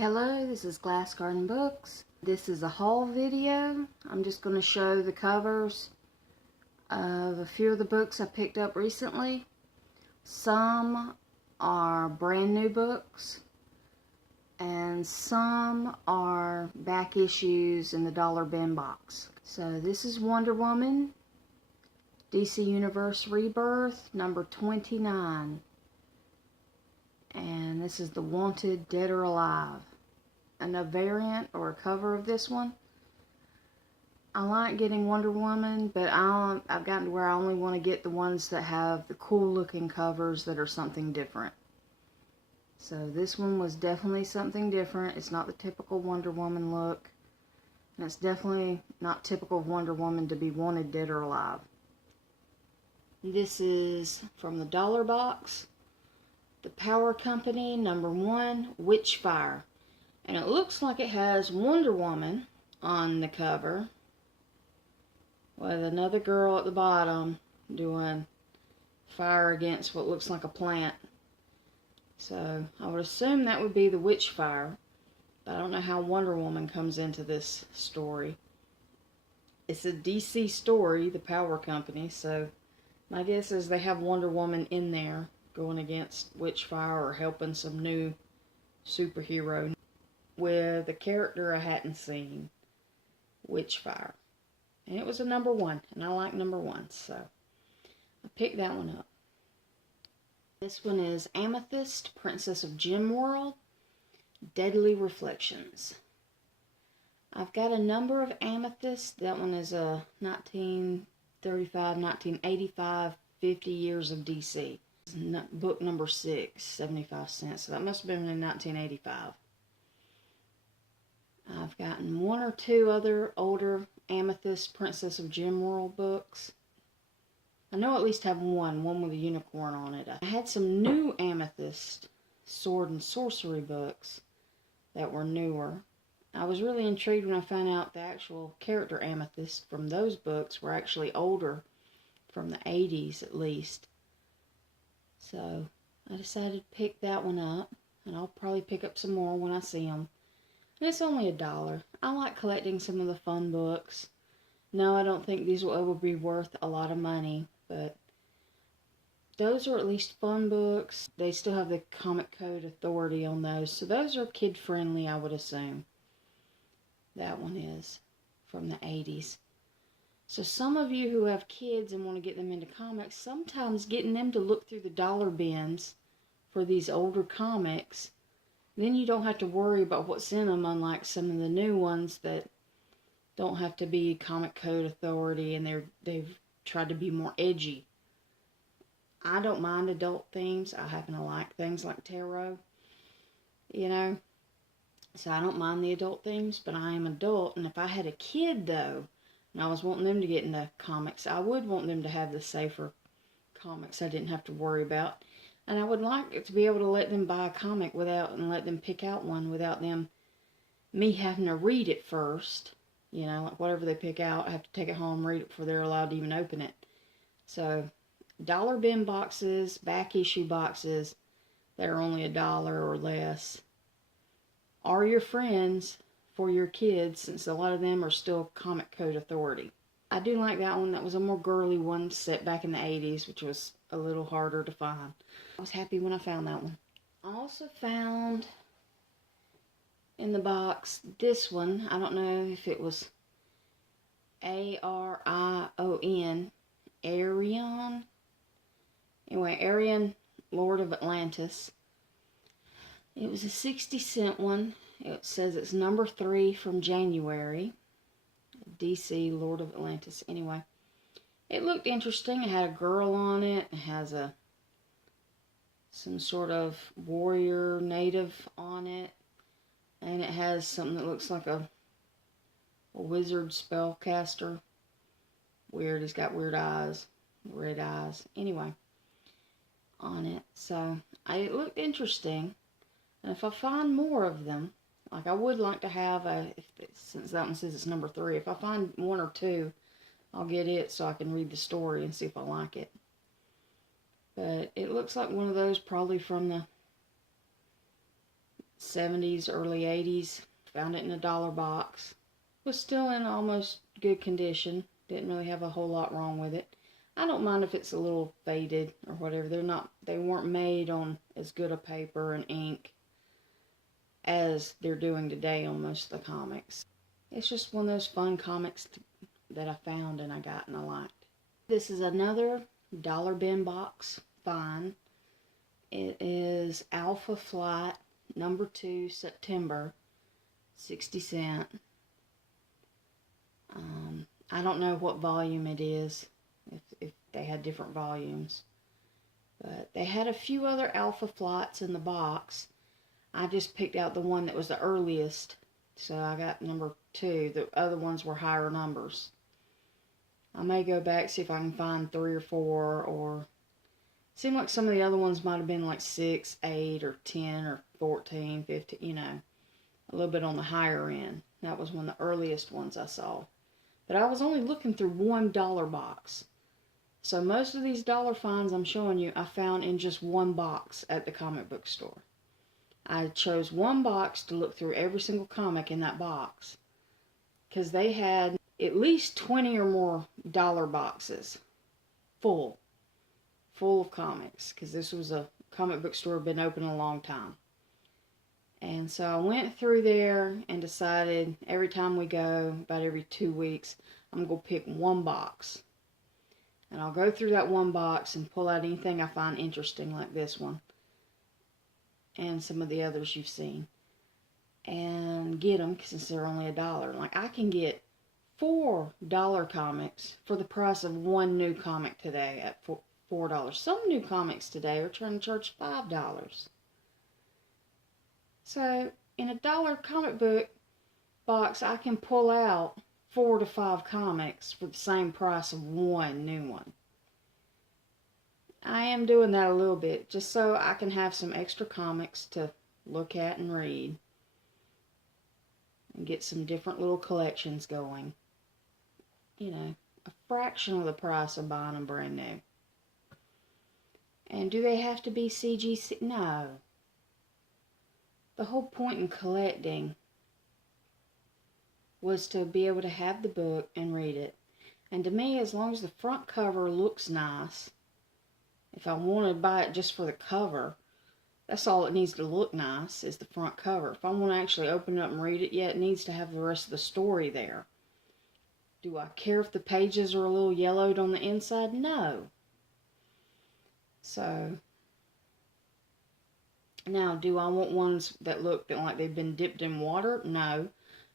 Hello, this is Glass Garden Books. This is a haul video. I'm just going to show the covers of a few of the books I picked up recently. Some are brand new books, and some are back issues in the dollar bin box. So this is Wonder Woman, DC Universe Rebirth, number 29. And this is the Wanted Dead or Alive. And a variant or a cover of this one. I like getting Wonder Woman, but I've gotten to where I only want to get the ones that have the cool looking covers that are something different. So this one was definitely something different. It's not the typical Wonder Woman look. And it's definitely not typical of Wonder Woman to be wanted dead or alive. This is from the dollar box. The Power Company, number 1, Witchfire. And it looks like it has Wonder Woman on the cover, with another girl at the bottom doing fire against what looks like a plant. So I would assume that would be the Witchfire, but I don't know how Wonder Woman comes into this story. It's a DC story, the Power Company, so my guess is they have Wonder Woman in there going against Witchfire or helping some new superhero with a character I hadn't seen, Witchfire. And it was a number 1, and I like number 1, so I picked that one up. This one is Amethyst, Princess of Gem World, Deadly Reflections. I've got a number of Amethyst. That one is a 1935, 1985, 50 Years of DC. Book number 6, 75 cents. So that must have been in 1985. I've gotten 1 or 2 other older Amethyst Princess of Gem World books. I know I at least have one with a unicorn on it. I had some new Amethyst sword and sorcery books that were newer. I was really intrigued when I found out the actual character Amethyst from those books were actually older, from the 80s at least. So I decided to pick that one up, and I'll probably pick up some more when I see them. And it's only $1. I like collecting some of the fun books. No, I don't think these will ever be worth a lot of money, but those are at least fun books. They still have the Comic Code Authority on those, so those are kid friendly, I would assume. That one is from the 80s. So some of you who have kids and want to get them into comics, sometimes getting them to look through the dollar bins for these older comics, then you don't have to worry about what's in them, unlike some of the new ones that don't have to be Comic Code Authority and they've tried to be more edgy. I don't mind adult themes. I happen to like things like tarot, so I don't mind the adult themes, but I am adult, and if I had a kid though, and I was wanting them to get into comics, I would want them to have the safer comics I didn't have to worry about. And I would like to be able to let them buy a comic and let them pick out one without me having to read it first. Like whatever they pick out, I have to take it home, read it before they're allowed to even open it. So, dollar bin boxes, back issue boxes that are only $1 or less are your friends for your kids, since a lot of them are still Comic Code Authority. I do like that one. That was a more girly one set back in the 80s, which was a little harder to find. I was happy when I found that one. I also found in the box this one. I don't know if it was Arion. Arion. Anyway, Arion, Lord of Atlantis. It was a 60-cent one. It says it's number 3 from January. DC, Lord of Atlantis. Anyway, it looked interesting. It had a girl on it. It has some sort of warrior native on it. And it has something that looks like a wizard spellcaster. Weird. He's got weird eyes. Red eyes. Anyway, on it. So, it looked interesting. And if I find more of them, like I would like to have since that one says it's number 3, if I find 1 or 2, I'll get it so I can read the story and see if I like it. But it looks like one of those probably from the 70s, early 80s. Found it in a dollar box. Was still in almost good condition. Didn't really have a whole lot wrong with it. I don't mind if it's a little faded or whatever. They weren't made on as good a paper and ink as they're doing today on most of the comics. It's just one of those fun comics that I found and I got and I liked. This is another dollar bin box find. It is Alpha Flight number 2, September, 60¢. I don't know what volume it is, if they had different volumes. But they had a few other Alpha Flights in the box. I just picked out the one that was the earliest, so I got number 2. The other ones were higher numbers. I may go back, see if I can find 3 or 4, or seemed like some of the other ones might have been like 6, 8, or 10, or 14, 15, you know, a little bit on the higher end. That was one of the earliest ones I saw. But I was only looking through $1 box. So most of these dollar finds I'm showing you, I found in just one box at the comic book store. I chose one box to look through every single comic in that box, because they had at least 20 or more dollar boxes full of comics, because this was a comic book store been open a long time. And so I went through there and decided every time we go, about every 2 weeks, I'm going to pick one box. And I'll go through that one box and pull out anything I find interesting, like this one and some of the others you've seen, and get them since they're only $1. Like, I can get $4 comics for the price of one new comic today at $4. Some new comics today are trying to charge $5. So in a dollar comic book box, I can pull out 4 to 5 comics for the same price of one new one. I am doing that a little bit just so I can have some extra comics to look at and read and get some different little collections going. You know, a fraction of the price of buying them brand new. And do they have to be CGC? No. The whole point in collecting was to be able to have the book and read it. And to me, as long as the front cover looks nice, if I want to buy it just for the cover, that's all it needs to look nice, is the front cover. If I want to actually open it up and read it, yeah, it needs to have the rest of the story there. Do I care if the pages are a little yellowed on the inside? No. So, now, do I want ones that look like they've been dipped in water? No.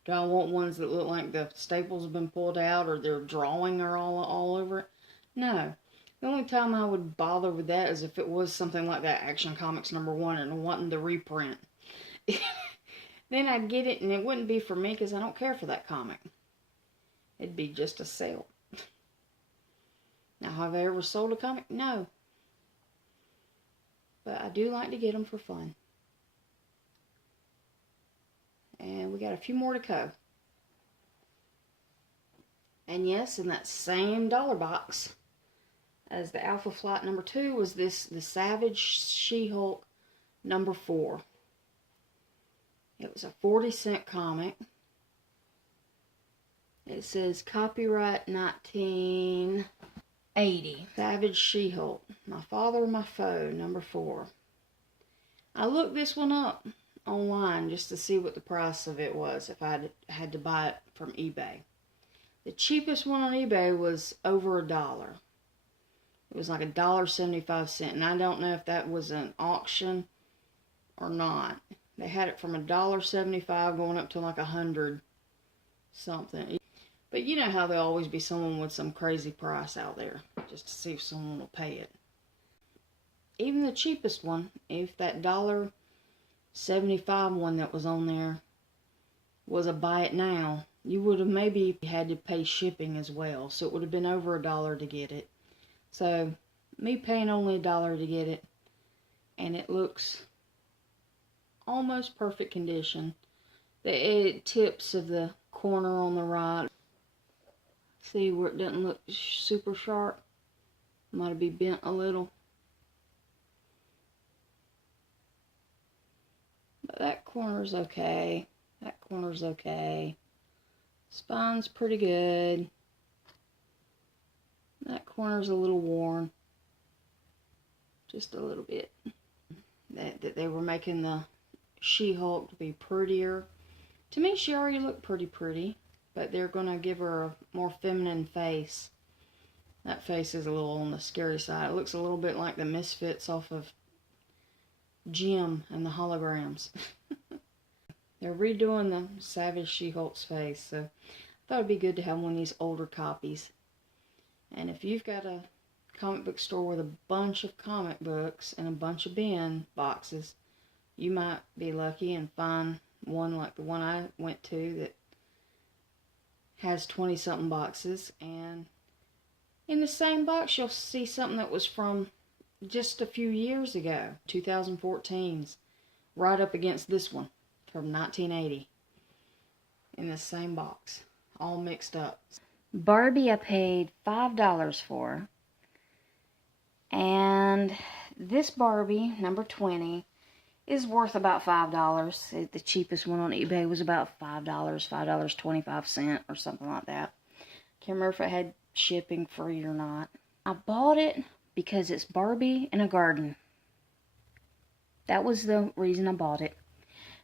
Do I want ones that look like the staples have been pulled out or their drawing are all over it? No. The only time I would bother with that is if it was something like that Action Comics #1 and wanting the reprint. Then I'd get it and it wouldn't be for me because I don't care for that comic. It'd be just a sale. Now, have I ever sold a comic? No. But I do like to get them for fun. And we got a few more to go. And yes, in that same dollar box as the Alpha Flight number 2 was the Savage SheHulk number 4. It was a 40-cent comic. It says copyright 1980. Savage SheHulk, My Father, My Foe, number 4. I looked this one up online just to see what the price of it was if I had to buy it from eBay. The cheapest one on eBay was over $1. It was like $1.75, and I don't know if that was an auction or not. They had it from $1.75 going up to like 100 something. But you know how there'll always be someone with some crazy price out there just to see if someone will pay it. Even the cheapest one, if that $1.75 one that was on there was a buy it now, you would have maybe had to pay shipping as well. So it would have been over $1 to get it. So me paying only $1 to get it, and it looks almost perfect condition. The tips of the corner on the right, see where it doesn't look super sharp, might be bent a little. But that corner's okay. That corner's okay. Spine's pretty good. That corner's a little worn. Just a little bit. That they were making the SheHulk to be prettier. To me, she already looked pretty. But they're going to give her a more feminine face. That face is a little on the scary side. It looks a little bit like the Misfits off of Jim and the Holograms. They're redoing the Savage She-Hulk's face, so I thought it'd be good to have one of these older copies. And if you've got a comic book store with a bunch of comic books and a bunch of bin boxes, you might be lucky and find one like the one I went to that has 20-something boxes, and in the same box you'll see something that was from just a few years ago, 2014's, right up against this one from 1980 in the same box, all mixed up. Barbie I paid $5 for, and this Barbie, number 20, is worth about $5. The cheapest one on eBay was about $5, $5.25 or something like that. Can't remember if it had shipping free or not. I bought it because it's Barbie in a garden. That was the reason I bought it.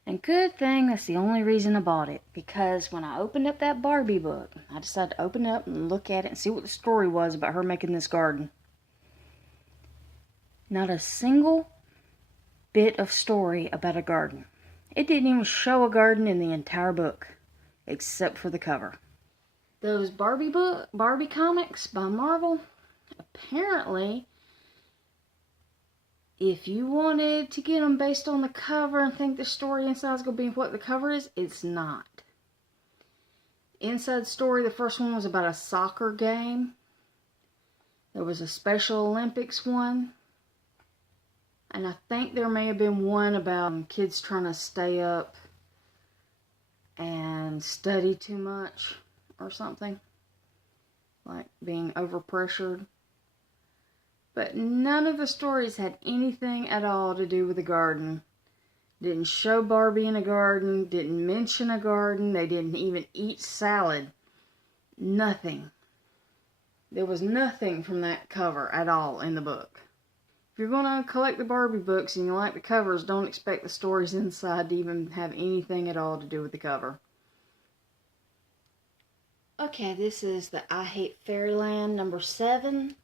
And good thing that's the only reason I bought it, because when I opened up that Barbie book, I decided to open it up and look at it and see what the story was about her making this garden. Not a single bit of story about a garden. It didn't even show a garden in the entire book, except for the cover. Those Barbie comics by Marvel, apparently, if you wanted to get them based on the cover and think the story inside is going to be what the cover is, it's not. Inside story, the first one was about a soccer game. There was a Special Olympics one. And I think there may have been one about kids trying to stay up and study too much or something. Like being overpressured. But none of the stories had anything at all to do with the garden. Didn't show Barbie in a garden. Didn't mention a garden. They didn't even eat salad. Nothing. There was nothing from that cover at all in the book. If you're going to collect the Barbie books and you like the covers, don't expect the stories inside to even have anything at all to do with the cover. Okay, this is the I Hate Fairyland number 7.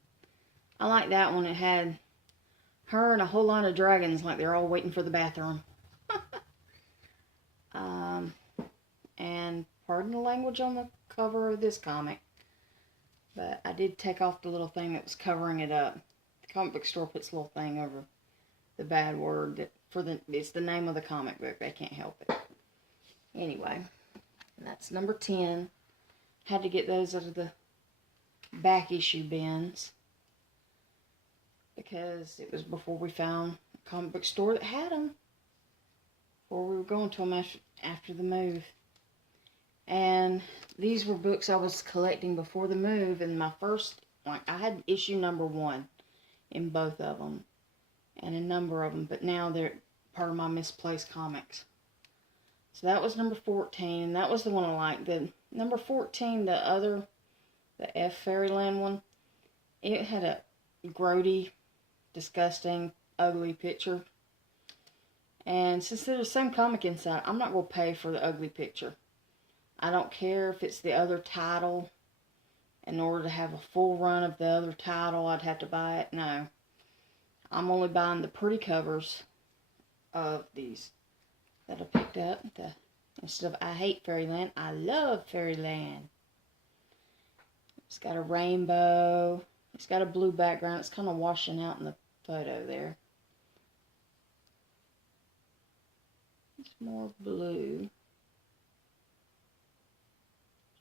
I like that one. It had her and a whole lot of dragons like they're all waiting for the bathroom. And pardon the language on the cover of this comic, but I did take off the little thing that was covering it up. The comic book store puts a little thing over the bad word that it's the name of the comic book. They can't help it. Anyway, that's number 10. Had to get those out of the back issue bins, because it was before we found a comic book store that had them. Before we were going to them after the move. And these were books I was collecting before the move. And my first, I had issue number 1 in both of them. And a number of them. But now they're part of my misplaced comics. So that was number 14. And that was the one I liked. The number 14, the F Fairyland one. It had a grody, disgusting, ugly picture. And since there's the same comic inside, I'm not going to pay for the ugly picture. I don't care if it's the other title. In order to have a full run of the other title, I'd have to buy it. No. I'm only buying the pretty covers of these that I picked up. Instead of I Hate Fairyland, I Love Fairyland. It's got a rainbow. It's got a blue background. It's kind of washing out in the photo there. It's more blue.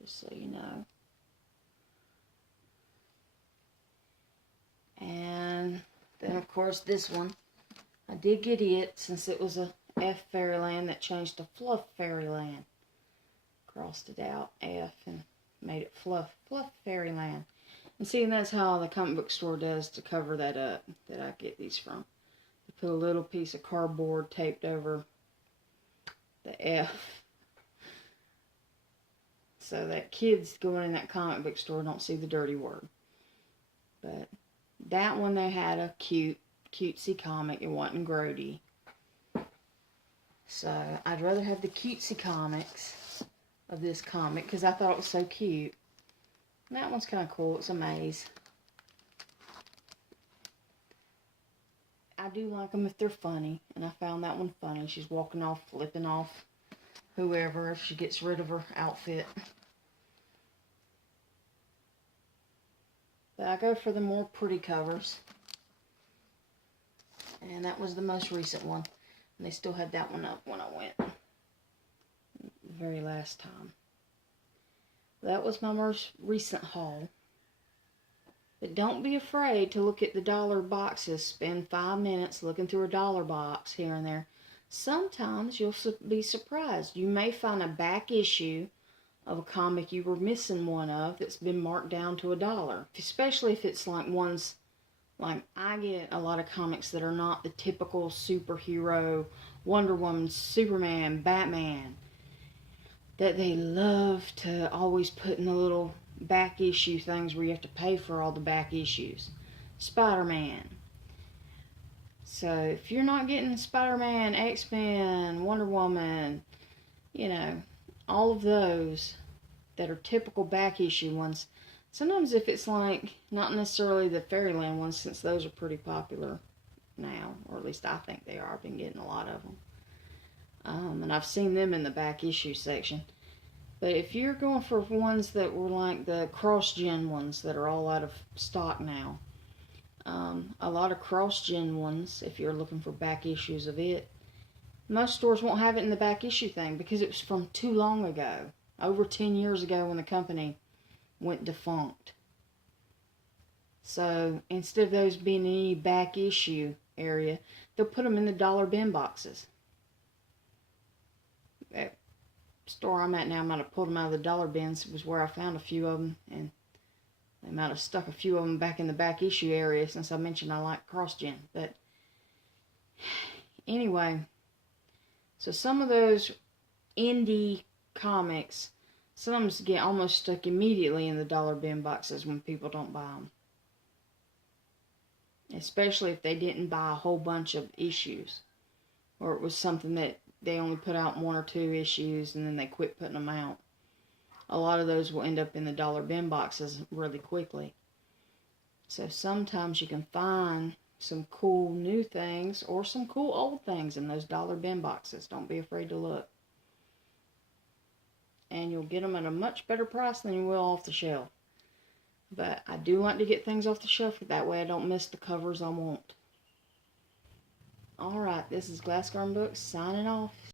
Just so you know. And then, of course, this one. I did get it since it was a F Fairyland that changed to Fluff Fairyland. Crossed it out, F, and made it Fluff Fairyland. And see, that's how the comic book store does to cover that up, that I get these from. They put a little piece of cardboard taped over the F. So that kids going in that comic book store don't see the dirty word. But that one, they had a cutesy comic. It wasn't grody. So I'd rather have the cutesy comics of this comic because I thought it was so cute. And that one's kind of cool. It's a maze. I do like them if they're funny, and I found that one funny. She's walking off, flipping off whoever if she gets rid of her outfit. But I go for the more pretty covers. And that was the most recent one. And they still had that one up when I went. The very last time. That was my most recent haul. But don't be afraid to look at the dollar boxes. Spend 5 minutes looking through a dollar box here and there. Sometimes you'll be surprised. You may find a back issue of a comic you were missing one of that's been marked down to $1. Especially if it's like ones, like I get a lot of comics that are not the typical superhero, Wonder Woman, Superman, Batman, that they love to always put in the little back issue things where you have to pay for all the back issues. Spider-Man. So if you're not getting Spider-Man, X-Men, Wonder Woman, you know, all of those that are typical back issue ones, sometimes if it's like, not necessarily the Fairyland ones, since those are pretty popular now, or at least I think they are. I've been getting a lot of them. And I've seen them in the back issue section. But if you're going for ones that were like the cross-gen ones that are all out of stock now, a lot of cross-gen ones, if you're looking for back issues of it, most stores won't have it in the back issue thing because it was from too long ago. Over 10 years ago when the company went defunct. So instead of those being in any back issue area, they'll put them in the dollar bin boxes. That store I'm at now might have pulled them out of the dollar bins. It was where I found a few of them, and they might have stuck a few of them back in the back issue area since I mentioned I like cross-gen. But anyway, so some of those indie comics, some of them get almost stuck immediately in the dollar bin boxes when people don't buy them. Especially if they didn't buy a whole bunch of issues. Or it was something that they only put out 1 or 2 issues and then they quit putting them out. A lot of those will end up in the dollar bin boxes really quickly. So sometimes you can find some cool new things or some cool old things in those dollar bin boxes. Don't be afraid to look. And you'll get them at a much better price than you will off the shelf. But I do like to get things off the shelf, that way I don't miss the covers I want. Alright, this is Glass Garden Books signing off.